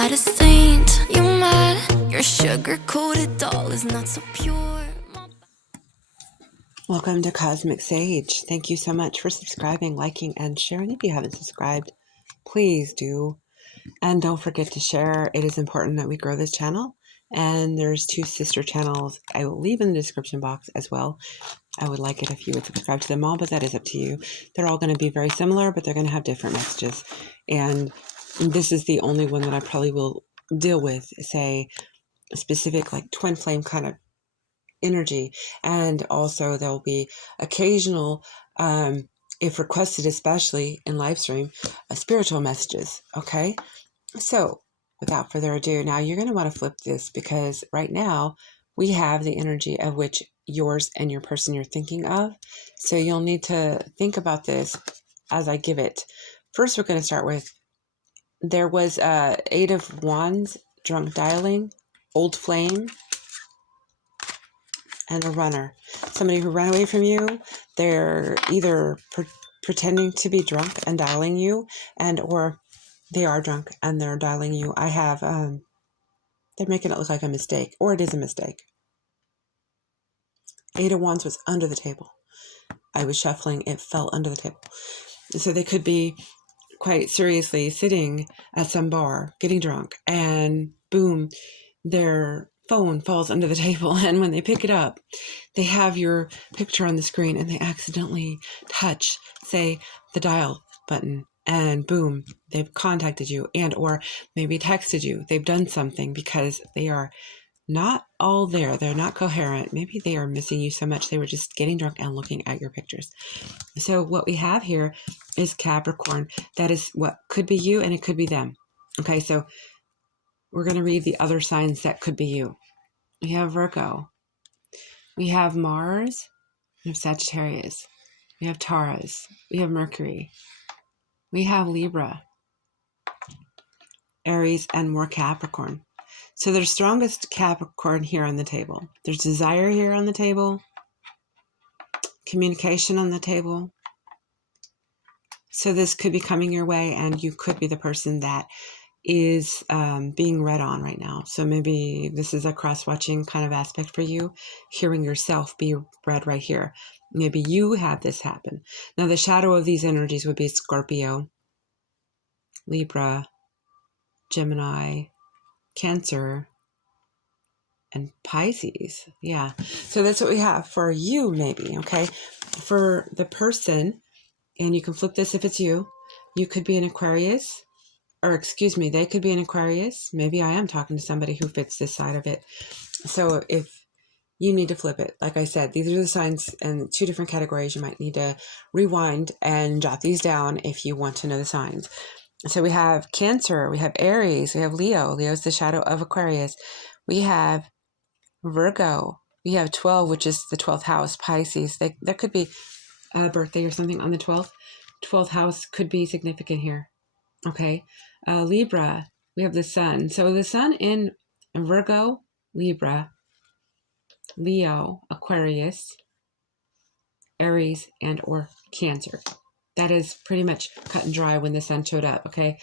got a saint. You mad? Your sugar-coated doll is not so pure. Welcome to Cosmic Sage. Thank you so much for subscribing, liking, and sharing. If you haven't subscribed, please do. And don't forget to share. It is important that we grow this channel. And there's 2 sister channels I will leave in the description box as well. I would like it if you would subscribe to them all, but that is up to you. They're all going to be very similar, but they're going to have different messages. And this is the only one that I probably will deal with, say, a specific like twin flame kind of energy. And also there'll be occasional, if requested, especially in live stream, spiritual messages. Okay. So without further ado, now you're going to want to flip this, because right now we have the energy of which yours and your person you're thinking of. So you'll need to think about this as I give it. First, we're going to start with, there was 8 of Wands, drunk dialing, old flame, and a runner. Somebody who ran away from you. They're either pretending to be drunk and dialing you, and or they are drunk and they're dialing you. I have, they're making it look like a mistake, or it is a mistake. 8 of Wands was under the table. I was shuffling, it fell under the table. So they could be quite seriously sitting at some bar, getting drunk, and boom, their phone falls under the table, and when they pick it up, they have your picture on the screen, and they accidentally touch, say, the dial button, and boom, they've contacted you, and or maybe texted you. They've done something, because they are not all there. They're not coherent. Maybe they are missing you so much they were just getting drunk and looking at your pictures. So what we have here is Capricorn. That is what could be you, and it could be them. Okay, so we're going to read the other signs that could be you. We have Virgo. We have Mars. We have Sagittarius. We have Taurus. We have Mercury. We have Libra, Aries, and more Capricorn. So there's strongest Capricorn here on the table. There's desire here on the table. Communication on the table. So this could be coming your way, and you could be the person that is being read on right now. So maybe this is a cross-watching kind of aspect for you, hearing yourself be read right here. Maybe you had this happen. Now the shadow of these energies would be Scorpio, Libra, Gemini, Cancer, and Pisces. Yeah, so that's what we have for you, maybe. Okay, for the person, and you can flip this if it's you. You could be an Aquarius, or excuse me, they could be an Aquarius. Maybe I am talking to somebody who fits this side of it. So if you need to flip it, like I said, these are the signs and 2 different categories. You might need to rewind and jot these down if you want to know the signs. So we have Cancer, we have Aries, we have Leo. Leo is the shadow of Aquarius. We have Virgo. We have 12, which is the 12th house, Pisces. There could be a birthday or something on the 12th. 12th house could be significant here. Okay. Libra, we have the sun. So the sun in Virgo, Libra, Leo, Aquarius, Aries, and or Cancer. That is pretty much cut and dry when the sun showed up. Okay.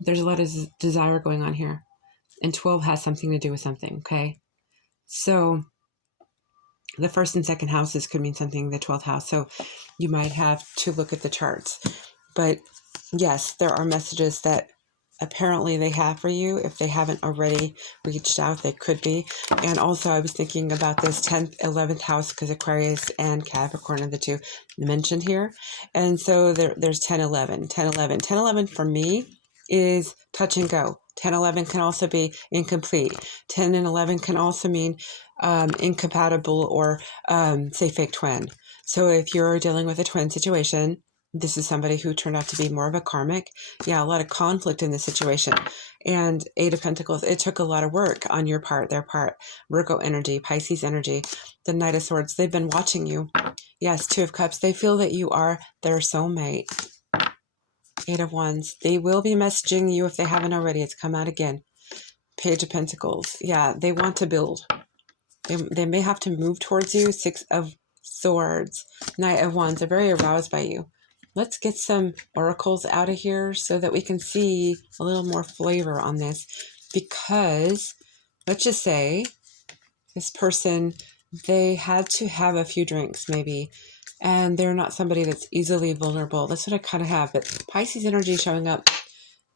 There's a lot of desire going on here. And 12 has something to do with something. Okay. So the 1st and 2nd houses could mean something, the 12th house. So you might have to look at the charts. But yes, there are messages that apparently they have for you. If they haven't already reached out, they could be. And also I was thinking about this 10th, 11th house, because Aquarius and Capricorn are the 2 mentioned here. And so there's 10, 11, 10, 11. 10, 11 for me is touch and go. 10, 11 can also be incomplete. 10 and 11 can also mean incompatible, or say fake twin. So if you're dealing with a twin situation, this is somebody who turned out to be more of a karmic. Yeah, a lot of conflict in this situation. And 8 of Pentacles, it took a lot of work on your part, their part. Virgo energy, Pisces energy, the Knight of Swords, they've been watching you. Yes, 2 of Cups, they feel that you are their soulmate. 8 of Wands, they will be messaging you if they haven't already. It's come out again. Page of Pentacles, yeah, they want to build. They may have to move towards you. 6 of Swords, Knight of Wands, they're very aroused by you. Let's get some oracles out of here so that we can see a little more flavor on this. because let's just say this person, they had to have a few drinks maybe, and they're not somebody that's easily vulnerable. That's what I kind of have. But Pisces energy showing up,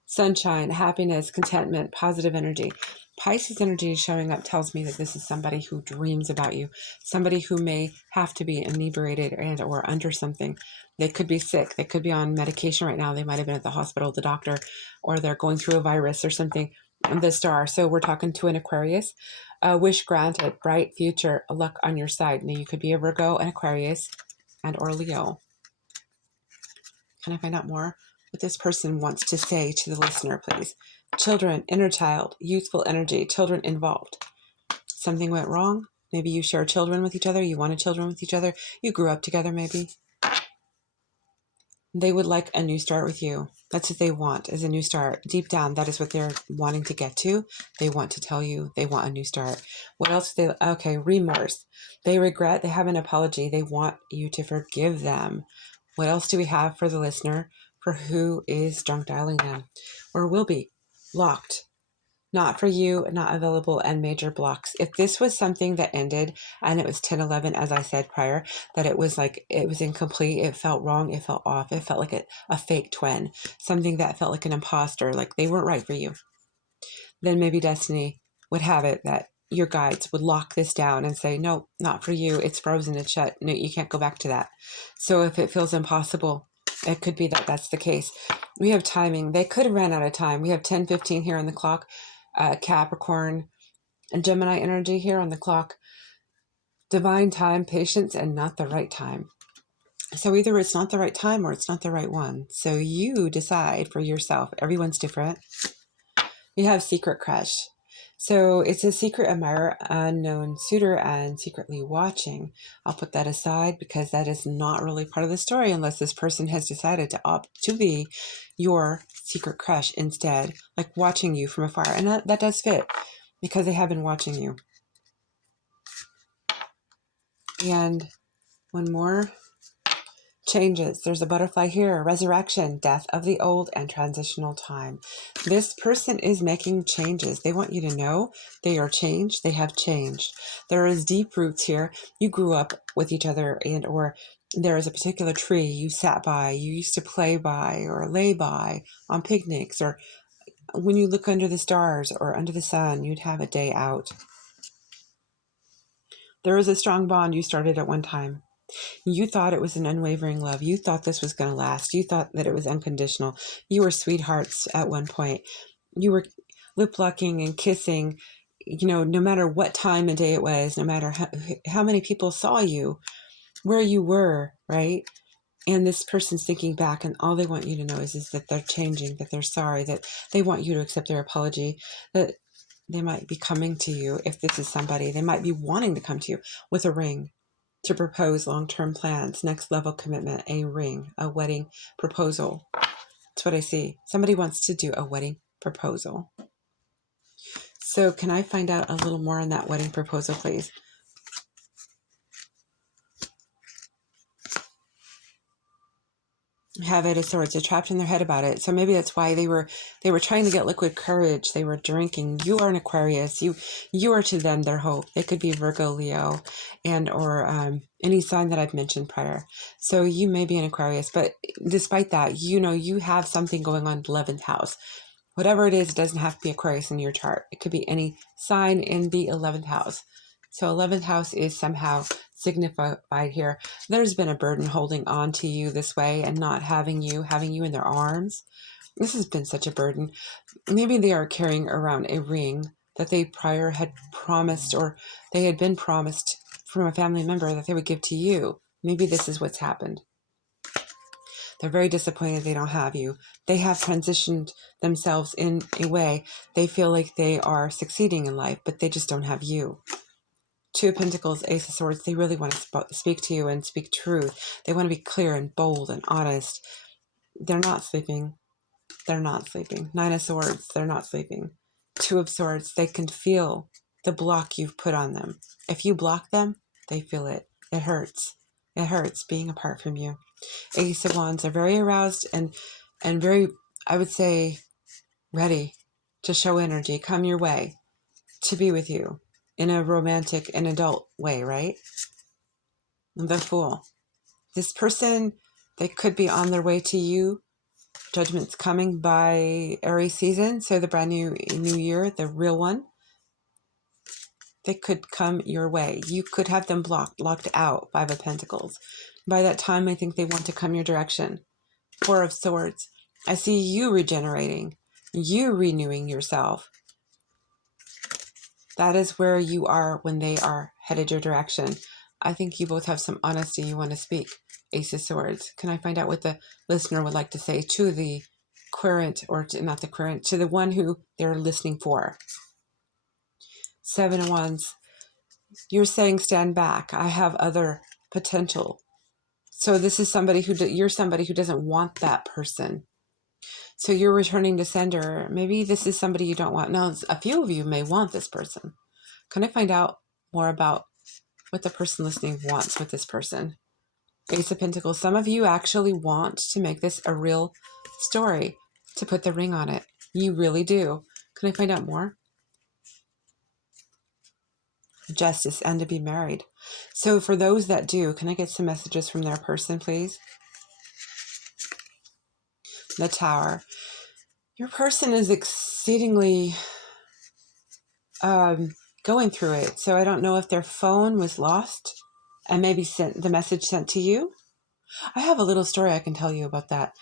sunshine, happiness, contentment, positive energy. Pisces energy showing up tells me that this is somebody who dreams about you, somebody who may have to be inebriated and or under something. They could be sick. They could be on medication right now. They might have been at the hospital, the doctor, or they're going through a virus or something. The star. So we're talking to an Aquarius. Wish granted, bright future, luck on your side. Now you could be a Virgo, an Aquarius, and or Leo. Can I find out more what this person wants to say to the listener, please? Children, inner child, youthful energy, children involved. Something went wrong. Maybe you share children with each other. You wanted children with each other. You grew up together, maybe. They would like a new start with you. That's what they want, is a new start. Deep down, that is what they're wanting to get to. They want to tell you they want a new start. What else? Okay, remorse. They regret. They have an apology. They want you to forgive them. What else do we have for the listener for who is drunk dialing them or will be? Locked. Not for you, not available, and major blocks. If this was something that ended and it was 10-11, as I said prior, that it was like, it was incomplete, it felt wrong, it felt off, it felt like a fake twin, something that felt like an imposter, like they weren't right for you, then maybe destiny would have it that your guides would lock this down and say, no, not for you, it's frozen, it's shut, no, you can't go back to that. So if it feels impossible, it could be that that's the case. We have timing. They could have ran out of time. We have 10:15 here on the clock. Capricorn and Gemini energy here on the clock. Divine time, patience, and not the right time. So either it's not the right time or it's not the right one. So you decide for yourself. Everyone's different. You have secret crush. So it's a secret admirer, unknown suitor, and secretly watching. I'll put that aside because that is not really part of the story unless this person has decided to opt to be your secret crush instead, like watching you from afar. And that does fit because they have been watching you. And one more. Changes. There's a butterfly here. Resurrection, death of the old, and transitional time. This person is making changes. They want you to know they are changed. They have changed. There is deep roots here. You grew up with each other, and or there is a particular tree you sat by, you used to play by or lay by on picnics, or when you look under the stars or under the sun, you'd have a day out. There is a strong bond you started at one time. You thought it was an unwavering love. You thought this was going to last. You thought that it was unconditional. You were sweethearts at one point. You were lip-locking and kissing, no matter what time of day it was, no matter how many people saw you, where you were, right? And this person's thinking back, and all they want you to know is that they're changing, that they're sorry, that they want you to accept their apology, that they might be coming to you. If this is somebody, they might be wanting to come to you with a ring, to propose long-term plans, next level commitment, a ring, a wedding proposal. That's what I see. Somebody wants to do a wedding proposal. So can I find out a little more on that wedding proposal, please? Have Eight of Swords. They're trapped in their head about it. So maybe that's why they were trying to get liquid courage. They were drinking. You are an Aquarius. You are to them their hope. They could be Virgo, Leo, and or any sign that I've mentioned prior. So you may be an Aquarius, but despite that, you have something going on in the 11th house. Whatever it is, it doesn't have to be Aquarius in your chart. It could be any sign in the 11th house. So 11th house is somehow signified here. There's been a burden holding on to you this way and not having you in their arms. This has been such a burden. Maybe they are carrying around a ring that they prior had promised, or they had been promised from a family member that they would give to you. Maybe this is what's happened. They're very disappointed they don't have you. They have transitioned themselves in a way. They feel like they are succeeding in life, but they just don't have you. Two of Pentacles, Ace of Swords, they really want to speak to you and speak truth. They want to be clear and bold and honest. They're not sleeping. They're not sleeping. Nine of Swords, they're not sleeping. Two of Swords, they can feel the block you've put on them. If you block them, they feel it. It hurts. It hurts being apart from you. Ace of Wands are very aroused and very, I would say, ready to show energy, come your way, to be with you in a romantic and adult way, right? The Fool. This person, they could be on their way to you. Judgment's coming by Aries season, so the brand new year, the real one. They could come your way. You could have them locked out, 5 of Pentacles. By that time, I think they want to come your direction. 4 of Swords. I see you regenerating, you renewing yourself. That is where you are when they are headed your direction. I think you both have some honesty you want to speak. Ace of Swords. Can I find out what the listener would like to say to the querent, or to, not the querent, to the one who they're listening for? 7 of Wands. You're saying stand back. I have other potential. So this is somebody who, you're somebody who doesn't want that person. So you're returning to sender. Maybe this is somebody you don't want. Now, a few of you may want this person. Can I find out more about what the person listening wants with this person? Ace of Pentacles. Some of you actually want to make this a real story, to put the ring on it. You really do. Can I find out more? Justice, and to be married. So for those that do, can I get some messages from their person, please? The Tower. Your person is exceedingly going through it. So I don't know if their phone was lost and maybe sent the message sent to you. I have a little story I can tell you about that.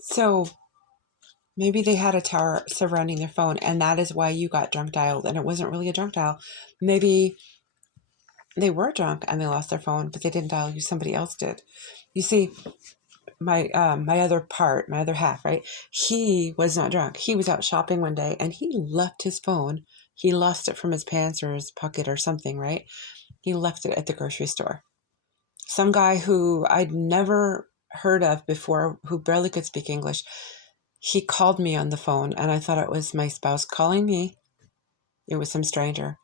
So maybe they had a tower surrounding their phone, and that is why you got drunk dialed, and it wasn't really a drunk dial. Maybe they were drunk and they lost their phone, but they didn't dial you, somebody else did. You see, my other half, right? He was not drunk. He was out shopping one day and he left his phone. He lost it from his pants or his pocket or something, right? He left it at the grocery store. Some guy who I'd never heard of before, who barely could speak English, he called me on the phone, and I thought it was my spouse calling me. It was some stranger.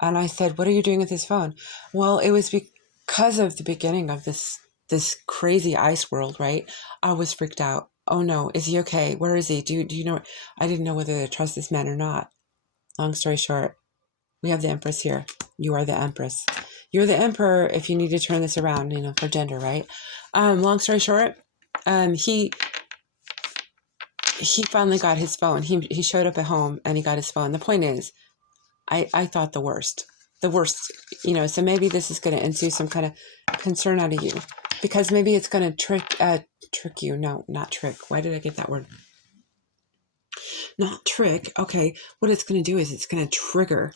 And I said, what are you doing with this phone? Well, it was because of the beginning of this crazy ice world, right? I was freaked out. Oh no, is he okay? Where is he? Do you know? I didn't know whether to trust this man or not. Long story short, we have the Empress here. You are the Empress. You're the Emperor if you need to turn this around, for gender, right? Long story short, he finally got his phone. He showed up at home and he got his phone. The point is, I thought the worst, so maybe this is going to ensue some kind of concern out of you, because maybe it's going to trick you. No, not trick. Why did I get that word? Not trick. Okay. What it's going to do is it's going to trigger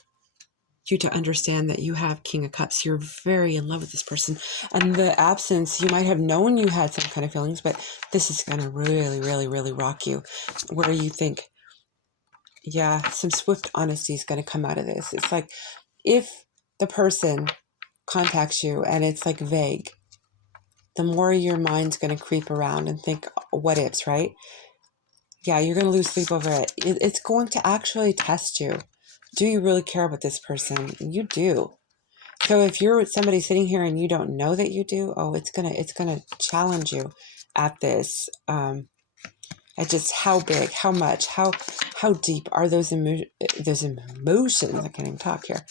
you to understand that you have King of Cups. You're very in love with this person, and the absence, you might have known you had some kind of feelings, but this is going to really, really, really rock you, where you think, yeah, some swift honesty is going to come out of this. It's like, if the person contacts you and it's like vague, the more your mind's going to creep around and think what ifs, right? Yeah, you're going to lose sleep over it. It's going to actually test you. Do you really care about this person? You do. So if you're with somebody sitting here and you don't know that you do, it's gonna challenge you at this. At just how big, how much, how deep are those emotions? I can't even talk here.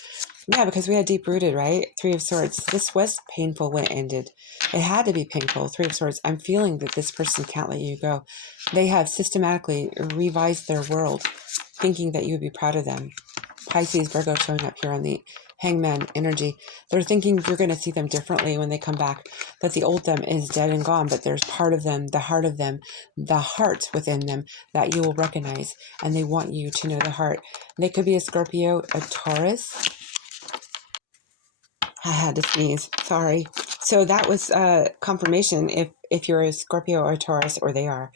Yeah, because we had deep rooted, right? 3 of Swords. This was painful when it ended. It had to be painful. 3 of Swords. I'm feeling that this person can't let you go. They have systematically revised their world, thinking that you would be proud of them. Pisces, Virgo showing up here on the Hangman energy. They're thinking you're going to see them differently when they come back, that the old them is dead and gone, but there's part of them, the heart of them, the heart within them that you will recognize, and they want you to know the heart. They could be a Scorpio, a Taurus. I had to sneeze. Sorry. So that was confirmation if you're a Scorpio or a Taurus, or they are.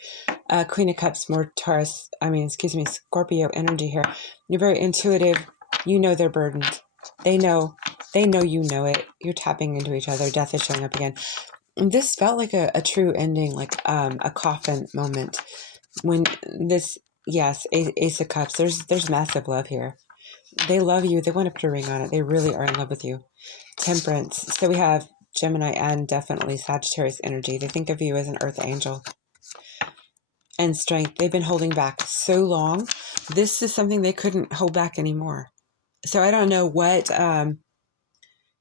Queen of Cups, more Scorpio energy here. You're very intuitive. You know they're burdened. They know you know it. You're tapping into each other. Death is showing up again. And this felt like a true ending, like a coffin moment. When this, yes, Ace of Cups, there's massive love here. They love you. They want to put a ring on it. They really are in love with you. Temperance. So we have Gemini and definitely Sagittarius energy. They think of you as an earth angel. And Strength. They've been holding back so long. this is something they couldn't hold back anymore. So I don't know what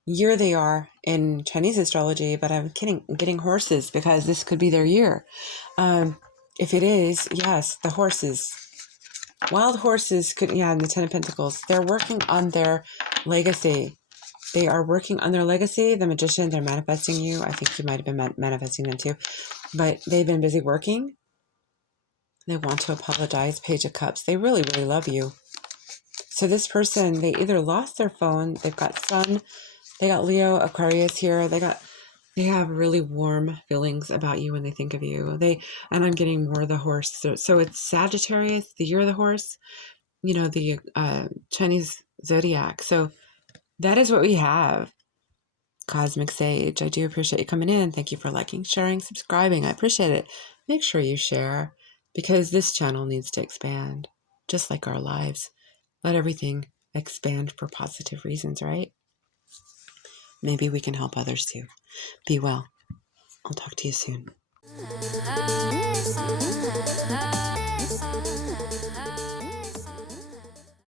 year they are in Chinese astrology, but I'm getting horses because this could be their year. If it is, yes, the horses. Wild horses could, yeah, in the Ten of Pentacles. They're working on their legacy. They are working on their legacy. The Magician, they're manifesting you. I think you might have been manifesting them too. But they've been busy working. They want to apologize. Page of Cups. They really, really love you. So this person, they either lost their phone, they've got Sun, they got Leo, Aquarius here. They have really warm feelings about you when they think of you. And I'm getting more of the horse. So it's Sagittarius, the year of the horse, the Chinese zodiac. So that is what we have. Cosmic Sage, I do appreciate you coming in. Thank you for liking, sharing, subscribing. I appreciate it. Make sure you share because this channel needs to expand, just like our lives. Let everything expand for positive reasons, right? Maybe we can help others too. Be well. I'll talk to you soon.